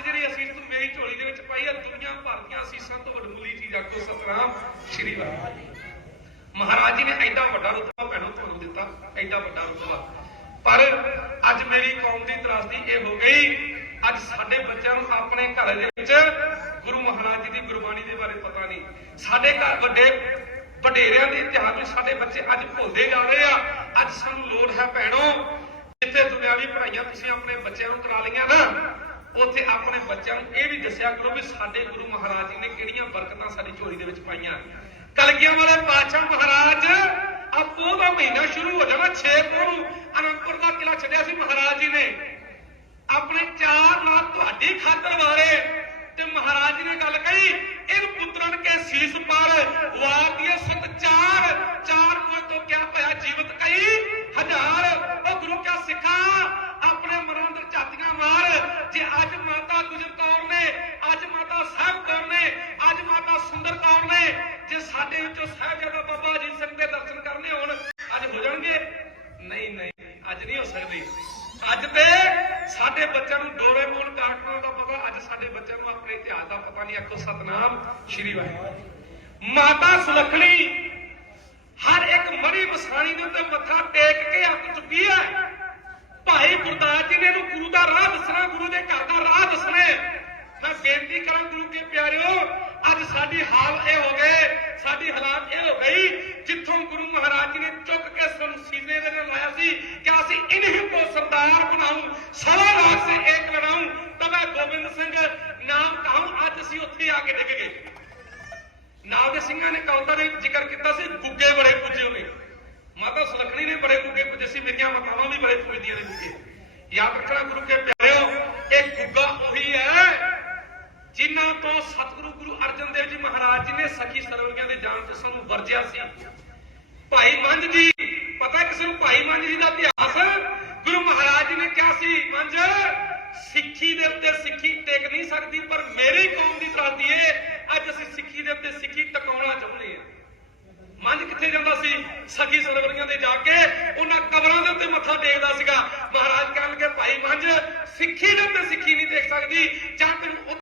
ਅੱਜ ਜਿਹੜੀ ਅਸੀਸ ਤੂੰ ਮੇਰੀ ਝੋਲੀ ਦੇ ਵਿੱਚ ਪਾਈ ਆ, ਦੁਨੀਆ ਭਰ ਦੀਆਂ ਅਸੀਸਾਂ ਤੋਂ ਵੱਡਮੁੱਲੀ ਚੀਜ਼ ਆਖੋ ਸਤਨਾਮ ਸ਼੍ਰੀ ਵਾਹਿਗੁਰੂ ਮਹਾਰਾਜ ਜੀ ਨੇ ਐਡਾ ਵੱਡਾ ਰੁਤਬਾ ਭੈਣੋ ਤੁਹਾਨੂੰ ਦਿੱਤਾ, ਐਡਾ ਵੱਡਾ ਰੁਤਬਾ। ਪਰ ਅੱਜ ਮੇਰੀ ਕੌਮ ਦੀ ਤਰਾਸਦੀ ਇਹ ਹੋ ਗਈ, ਅੱਜ ਸਾਡੇ ਬੱਚਿਆਂ ਨੂੰ ਆਪਣੇ ਘਰ ਦੇ ਵਿੱਚ ਗੁਰੂ ਮਹਾਰਾਜ ਜੀ ਦੀ ਗੁਰਬਾਣੀ ਦੇ ਬਾਰੇ ਪਤਾ ਨਹੀਂ। ਸਾਡੇ ਘਰ ਵੱਡੇ ਵਡੇਰਿਆਂ ਦੇ ਇਤਿਹਾਸ ਵਿੱਚ ਸਾਡੇ ਬੱਚੇ ਅੱਜ ਭੁੱਲਦੇ ਜਾ ਰਹੇ ਆ। ਅੱਜ ਸਾਨੂੰ ਲੋੜ ਹੈ ਭੈਣੋ, ਜਿੱਥੇ ਦੁਨਿਆਵੀ ਪੜ੍ਹਾਈਆਂ ਤੁਸੀਂ ਆਪਣੇ ਬੱਚਿਆਂ ਨੂੰ ਕਰਾ ਲਈਆਂ ਨਾ ਉੱਥੇ ਆਪਣੇ ਬੱਚਿਆਂ ਨੂੰ ਇਹ ਵੀ ਦੱਸਿਆ ਕਰੋ ਵੀ ਸਾਡੇ ਗੁਰੂ ਮਹਾਰਾਜ ਜੀ ਨੇ ਕਿਹੜੀਆਂ ਬਰਕਤਾਂ ਸਾਡੀ ਝੋਲੀ ਦੇ ਵਿੱਚ ਪਾਈਆਂ। ਕਲਗੀਆਂ ਵਾਲੇ ਪਾਤਸ਼ਾਹ ਮਹਾਰਾਜ ਆ ਦਾ ਮਹੀਨਾ ਸ਼ੁਰੂ ਹੋ ਜਾਣਾ 6 ਪੋਹ ਨੂੰ ਅਨੰਦਪੁਰ ਦਾ ਕਿਲਾ ਛੱਡਿਆ ਸੀ ਮਹਾਰਾਜ ਜੀ ਨੇ। ਆਪਣੇ ਚਾਰ ਨਾਲ ਤੁਹਾਡੀ ਖਾਤਰ ਵਾਰੇ ਤੇ ਮਹਾਰਾਜ ਜੀ ਨੇ ਗੱਲ ਕਹੀ ਇਨ ਪੁੱਤਰਨ ਕੇ ਸੀਸ ਪਰ ਵਾਰ ਦੀਏ ਸਤ ਚਾਰ ਚਾਰ ਮੁਰ ਤੋਂ ਕਿਆ ਭਇਆ ਜੀਵਤ ਕਈ ਹਜ਼ਾਰ ਉਹ ਗੁਰੂ ਕਿਆ ਸਿੱਖਾ ਆਪਣੇ ਮਨਾਂ ਅੰਦਰ ਝਾਤੀਆਂ ਮਾਰ ਜੇ ਅੱਜ ਮਾਤਾ ਗੁਜਰ ਕੌਰ ਨੇ ਅੱਜ ਮਾਤਾ ਸਾਹਿਬ ਕੌਰ ਨੇ ਅੱਜ ਮਾਤਾ ਸੁੰਦਰ ਕੌਰ ਨੇ ਜੇ ਸਾਡੇ ਵਿੱਚੋਂ ਸਾਹਿਬਜ਼ਾਦਾ ਬਾਬਾ ਅਜੀਤ ਸਿੰਘ ਦੇ ਦਰਸ਼ਨ ਕਰਨੇ ਹੋਣ, ਅੱਜ ਹੋ ਜਾਣਗੇ? ਨਹੀਂ ਨਹੀਂ, ਅੱਜ ਨਹੀਂ ਹੋ ਸਕਦੀ। ਅੱਜ ਤੇ ਸਾਡੇ ਬੱਚਿਆਂ ਨੂੰ ਡੋਰੇਮੋਨ ਕਾਰਟੂਨ ਦਾ ਪਤਾ, ਅੱਜ ਸਾਡੇ ਬੱਚਿਆਂ ਨੂੰ ਆਪਣੇ ਇਤਿਹਾਸ ਦਾ ਪਤਾ ਨਹੀਂ। ਆਖੋ, ਸਤਨਾਮ ਸ਼੍ਰੀ ਵਾਹਿਗੁਰੂ। ਮਾਤਾ ਸੁਲੱਖਣੀ, ਹਰ ਇੱਕ ਮੜੀ ਵਸਾਣੀ ਦੇ ਉੱਤੇ ਮੱਥਾ ਟੇਕ ਕੇ ਹੱਥ ਚੁੱਕੀ ਹੈ। ਭਾਈ ਗੁਰਦਾਸ ਜੀ ਨੇ ਇਹਨੂੰ ਗੁਰੂ ਦਾ ਰਾਹ ਦੱਸਣਾ, ਗੁਰੂ ਦੇ ਘਰ ਦਾ ਰਾਹ ਦੱਸਣਾ ਹੈ। ਮੈਂ ਬੇਨਤੀ ਕਰਾਂ ਗੁਰੂ ਕੇ ਪਿਆਰਿਓ ਅੱਜ ਸਾਡੀ ਹਾਲ ਇਹ ਹੋ ਗਏ ਸਾਡੀ ਇਹ ਹੋ ਗਈ ਜਿੱਥੋਂ ਗੁਰੂ ਮਹਾਰਾਜ ਜੀ ਨੇ ਚੁੱਕ ਕੇ ਸਾਨੂੰ ਸੀਨੇ ਦੇ ਨਾਲ ਲਾਇਆ ਸੀ ਕਿ ਅਸੀਂ ਇਨਹੀਂ ਕੋ ਸਰਦਾਰ ਬਣਾਉਂ ਸਵਾ ਰਾਤ ਸੇ ਏਕ ਲੜਾਉਂ ਤਬੇ ਗੋਬਿੰਦ ਸਿੰਘ, ਨਾਮ ਕਹਾਉਂ, ਅੱਜ ਅਸੀਂ ਉੱਥੇ ਆ ਕੇ ਡਿੱਗ ਗਏ। ਨਾਲ ਦੇ ਸਿੰਘਾਂ ਨੇ ਕਵਤਾ ਦੇ ਜ਼ਿਕਰ ਕੀਤਾ ਸੀ, ਗੁੱਗੇ ਬੜੇ ਪੁੱਜੇ ਹੋਏ। ਮਾਤਾ ਸੁਲੱਖਣੀ ਨੇ ਬੜੇ ਗੁੱਗੇ ਪੁੱਜੇ ਸੀ, ਮੇਰੀਆਂ ਮਾਤਾਵਾਂ ਵੀ ਬੜੇ ਪੁੱਜਦੀਆਂ ਨੇ ਗੁੱਗੇ। ਯਾਦ ਰੱਖਣਾ ਗੁਰੂ ਕੇ ਪਿਆਰਿਓ, ਇਹ ਗੁੱਗਾ ਉਹੀ ਹੈ ਜਿਨ੍ਹਾਂ ਤੋਂ ਸਤਿਗੁਰੂ ਗੁਰੂ ਅਰਜਨ ਦੇਵ ਜੀ ਮਹਾਰਾਜ ਜੀ ਨੇ ਸਖੀ ਸਰਵਗਿਆਂ ਦੇ ਜਾਣ ਤੋਂ ਸਾਨੂੰ ਵਰਜਿਆ ਸੀ। ਭਾਈ ਮੰਝ ਜੀ, ਪਤਾ ਕਿਸੇ ਨੂੰ ਭਾਈ ਮੰਝ ਜੀ ਦਾ ਇਤਿਹਾਸ? ਗੁਰੂ ਮਹਾਰਾਜ ਜੀ ਨੇ ਕਿਹਾ ਸੀ, ਮੰਝ, ਸਿੱਖੀ ਦੇ ਉੱਤੇ ਸਿੱਖੀ ਟਿਕ ਨਹੀਂ ਸਕਦੀ, ਪਰ ਮੇਰੀ ਕੌਮ ਦੀ ਤਰਾਸਦੀ ਅੱਜ ਅਸੀਂ ਸਿੱਖੀ ਦੇ ਉੱਤੇ ਸਿੱਖੀ ਟਿਕਾਉਣਾ ਚਾਹੁੰਦੇ ਹਾਂ। ਮੰਝ ਕਿੱਥੇ ਜਾਂਦਾ ਸੀ? ਸਖੀ ਸਰਵਰੀਆਂ ਦੇ ਜਾ ਕੇ ਉਹਨਾਂ ਕਬਰਾਂ ਦੇ ਉੱਤੇ ਮੱਥਾ ਟੇਕਦਾ ਸੀਗਾ। ਮਹਾਰਾਜ ਕਹਿਣ ਲੱਗੇ ਭਾਈ ਮੰਝ, ਸਿੱਖੀ ਦੇ ਉੱਤੇ ਸਿੱਖੀ ਨਹੀਂ ਟੇਕ ਸਕਦੀ, ਜਾਂ ਤੈਨੂੰ